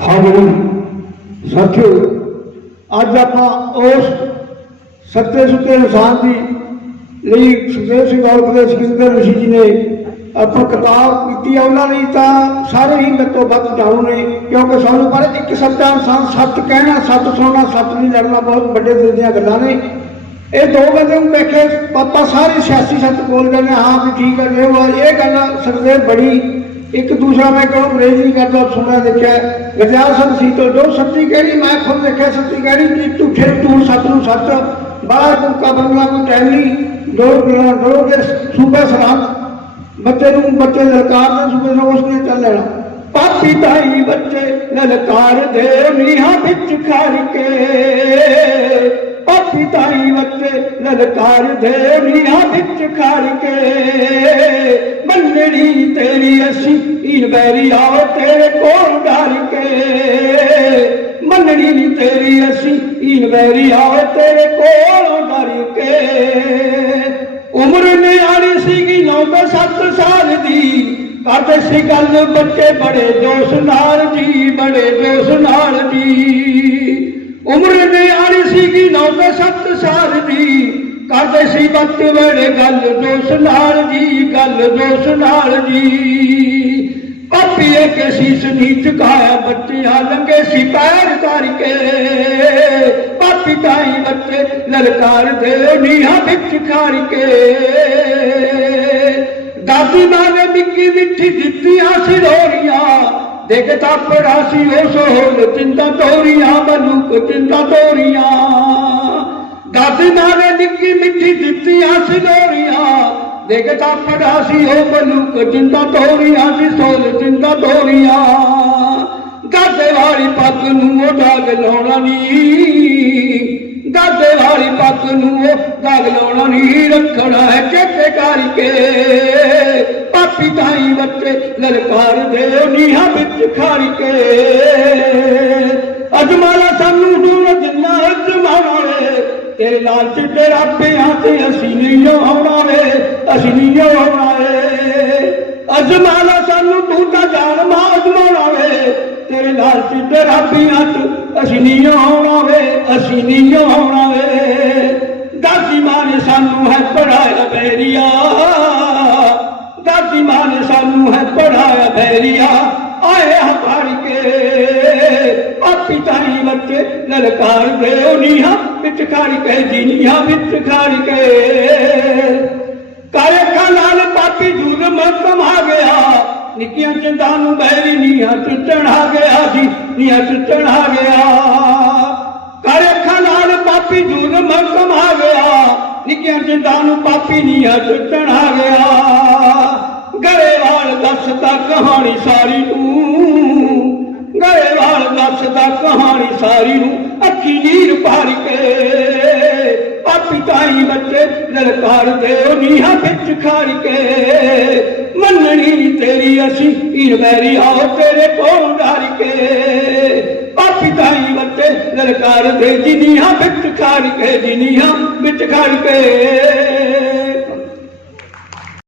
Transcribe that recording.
ਹਾਜ਼ਰੀ ਸਾਥੀਓ, ਅੱਜ ਆਪਾਂ ਉਸ ਸੱਤੇ ਸੁੱਤੇ ਇਨਸਾਨ ਦੀ ਲਈ ਸੁਖਦੇਵ ਸਿੰਘ ਔਲਖ ਦੇ ਸਿਕੰਦਰ ਰਿਸ਼ੀ ਜੀ ਨੇ ਆਪਾਂ ਕਿਤਾਬ ਕੀਤੀ ਆ, ਉਹਨਾਂ ਲਈ ਤਾਂ ਸਾਰੇ ਹੀ ਮੇਰੇ ਤੋਂ ਵੱਧ ਜਾਣੂ ਨੇ, ਕਿਉਂਕਿ ਸਾਨੂੰ ਪਰ ਇੱਕ ਸੱਚਾ ਇਨਸਾਨ ਸੱਚ ਕਹਿਣਾ, ਸੱਚ ਸੁਣਨਾ, ਸੱਚ ਨਹੀਂ ਲੜਨਾ ਬਹੁਤ ਵੱਡੇ ਦਿਲ ਦੀਆਂ ਗੱਲਾਂ ਨੇ। ਇਹ ਦੋ ਬੰਦੇ ਨੂੰ ਦੇਖੇ ਪਾਪਾ ਸਾਰੇ ਸਿਆਸੀ ਸੱਚ ਬੋਲ ਰਹੇ ਨੇ, ਹਾਂ ਵੀ ਠੀਕ ਹੈ ਜੇ ਉਹ ਇਹ ਗੱਲ ਸੁਖਦੇਵ ਬੜੀ ਇੱਕ ਦੂਸਰਾ ਮੈਂ ਕਿਉਂ ਅੰਗਰੇਜ਼ ਨਹੀਂ ਕਰਦਾ ਸੁਣਿਆ ਦੇਖਿਆ ਗਰਜਾਲ ਸਿੰਘ ਸੀਤਲ ਜੋ ਸੱਚੀ ਕਹਿਣੀ, ਮੈਂ ਖੁਦ ਦੇਖਿਆ ਸੱਚੀ ਕਹਿਣੀ, ਕਿ ਝੂਠੇ ਤੂੰ ਸੱਚ ਨੂੰ ਸੱਚ ਬਾਹਰ ਕੋ ਬੰਗਲਾ ਕੋਈ ਟਾਈਮ ਨਹੀਂ ਦੋ ਦੋ ਕੇ ਸੂਬਾ ਸਲਾਮ ਬੱਚੇ ਨੂੰ ਬੱਚੇ ਲਲਕਾਰ ਦੇ ਸੂਬੇ ਨੂੰ ਉਸਨੇ ਚੱਲ ਲੈਣਾ। ਪਾਪੀ ਤਾਈ ਬੱਚੇ ਲਲਕਾਰ ਦੇ ਨੀਹਾਂ ਵਿੱਚ ਕਰਕੇ ਕੇ ਪਾਪੀ ਲਲਕਾਰ ਦੇ ਵਿੱਚ ਖੜ ਕੇ ਮੰਨਣੀ ਤੇਰੀ ਅਸੀਂ ਇਨ ਬੈਰੀ ਆਓ ਤੇਰੇ ਕੋਲ ਡਰ ਕੇ ਮੰਨਣੀ ਨੀ ਤੇਰੀ ਅਸੀਂ ਇਨ ਬੈਰੀ ਆਓ ਤੇਰੇ ਕੋਲ ਡਰ ਕੇ ਉਮਰ ਨਿਆਣੀ ਸੀਗੀ 9-7 ਸਾਲ ਦੀ, ਕਰਦੇ ਸੀ ਗੱਲ ਬੱਚੇ ਬੜੇ ਜੋਸ਼ ਨਾਲ ਜੀ, ਬੜੇ ਜੋਸ਼ ਨਾਲ ਜੀ। ਉਮਰ ਨੇ ਨਿਆਣੀ ਸੀਗੀ 9-7 ਸਾਲ ਦੀ। ਕਰਦੇ ਸੀ ਬੱਚੇ ਬੜੇ ਗੱਲ ਦੋਸ਼ ਨਾਲ ਜੀ ਗੱਲ ਦੋਸ਼ ਨਾਲ ਜੀ ਪਾਪੀਏ ਕੇ ਸੀਸ ਨੀ ਝੁਕਾਇਆ ਬੱਚਿਆਂ ਲੰਗੇ ਸੀ ਪੈਰ ਕਰਕੇ। ਪਾਪੀ ਤਾਈ ਬੱਚੇ ਲਲਕਾਰ ਦੇ ਨੀਹਾਂ ਵਿੱਚ ਖਾੜ ਕੇ ਦਾਦੀ ਮਾਂ ਨੇ ਮਿੱਕੀ ਮਿੱਠੀ ਦਿੱਤੀਆਂ ਸੀ ਰੋਰੀਆਂ ਦੇਖ ਤਾਂ ਸੀ ਉਸ ਹੋਲ ਚਿੰਤਾ ਤੋਰੀਆਂ ਬਲੂਕ ਚਿੰਤਾ ਤੋਰੀਆਂ। ਦਾਦੀ ਮਾਂ ਨੇ ਨਿੱਕੀ ਮਿੱਠੀ ਦਿੱਤੀਆਂ ਸੀ ਰੋਰੀਆਂ ਦੇਖ ਤਾਂ ਪੜਾ ਸੀ ਉਹ ਬਲੂਕ ਚਿੰਤਾ ਤੋਰੀਆਂ ਸੀ ਸੋਲ ਚਿੰਤਾ ਤੋਰੀਆਂ। ਦਾਦੇ ਵਾਲੀ ਪੱਗ ਨੂੰ ਉਹ ਦਾਗ ਲਾਉਣਾ ਨਹੀਂ ਦਾਦੇ ਵਾਲੀ ਪੱਗ ਨੂੰ ਉਹ ਦਾਗ ਲਾਉਣਾ ਨਹੀਂ ਰੱਖਣਾ ਹੈ ਚੇਤੇ ਕਰਕੇ। ਪਾਪੀ ਬੱਚੇ, ਲਲਕਾਰ ਨੀਹਾਂ ਵਿੱਚ ਖੜ ਕੇ। ਅਜਮਾਲਾ ਸਾਨੂੰ ਦੂਰ ਜਿੰਨਾ ਅਜਮਾਣਾ ਵੇ ਤੇਰੇ ਲਾਲ ਚਿੱਟੇ ਰਾਪਿਆਂ ਤੇ ਅਸੀਂ ਨਹੀਂ ਆਉਣਾ ਵੇ ਅਸੀਂ ਨਹੀਂ ਆਉਣਾ ਵੇ ਅਜਮਾਲਾ ਸਾਨੂੰ ਤੂੰ ਤਾਂ ਮਾ ਮਾਜਮਾਣਾ ਵੇ ਤੇਰੇ ਲਾਲ ਚਿੱਟੇ ਰਾਪਿਆਂ ਤੇ ਅਸੀਂ ਨਹੀਂ ਆਉਣਾ ਵੇ ਅਸੀਂ ਨਹੀਂ ਆਉਣਾ ਵੇ ਦਾਦੀ ਮਾਂ ਨੇ ਸਾਨੂੰ ਹੈ ਪੜਾਇਆ ਬੈਰੀਆ ਸਾਨੂੰ ਹੈ ਪੜਾਇਆ ਬੈਰੀਆ ਆਏ ਹਪੜ ਕੇ। ਪਾਪੀ ਤਾਈ ਬੱਚੇ ਲਲਕਾਰ ਦੇ ਨੀਹਾਂ ਵਿੱਚ ਖੜ ਕੇ ਜੀਨੀਆਂ ਵਿੱਚ ਖੜ ਕਾ ਲਾਲ ਪਾਪੀ ਜ਼ੁਲਮ ਕਮਾ ਗਿਆ ਨਿੱਕੀਆਂ ਚੰਦਾਂ ਨੂੰ ਬੈਰੀ ਨੀਹਾਂ ਚ ਚੜਾ ਗਿਆ ਜੀ, ਨੀਹਾਂ ਚ ਚੜਾ ਗਿਆ ਕਾਲੇ ਅੱਖਾਂ ਨਾਲ ਪਾਪੀ ਜ਼ੁਲਮ ਕਮਾ ਗਿਆ ਨਿੱਕੀਆਂ ਚੰਦਾਂ ਨੂੰ ਪਾਪੀ ਨੀਹਾਂ ਚ ਚੜਾ ਗਿਆ ਗਰੇਵਾਲ ਦੱਸਦਾ ਕਹਾਣੀ ਸਾਰੀ ਨੂੰ। ਗਰੇਵਾਲ ਦੱਸਦਾ ਕਹਾਣੀ ਸਾਰੀ ਨੂੰ। ਅੱਖੀ ਨੀਰ ਭਰ ਕੇ ਪਾਪੀ ਤਾਈ ਬੱਚੇ ਲਲਕਾਰ ਦੇ ਨੀਹਾਂ ਵਿੱਚ ਖਾੜ ਕੇ। ਮੰਨਣੀ ਤੇਰੀ ਅਸੀਂ ਇਨ ਬੈਰੀ ਆਓ ਤੇਰੇ ਕੋਲ ਡਰ ਕੇ। ਪਾਪੀ ਤਾਈ ਬੱਚੇ ਲਲਕਾਰ ਦੇ ਜਿਨੀਆਂ ਵਿੱਚ ਖਾੜ ਕੇ ਜਿਨੀਆਂ ਵਿੱਚ ਖੜ ਕੇ।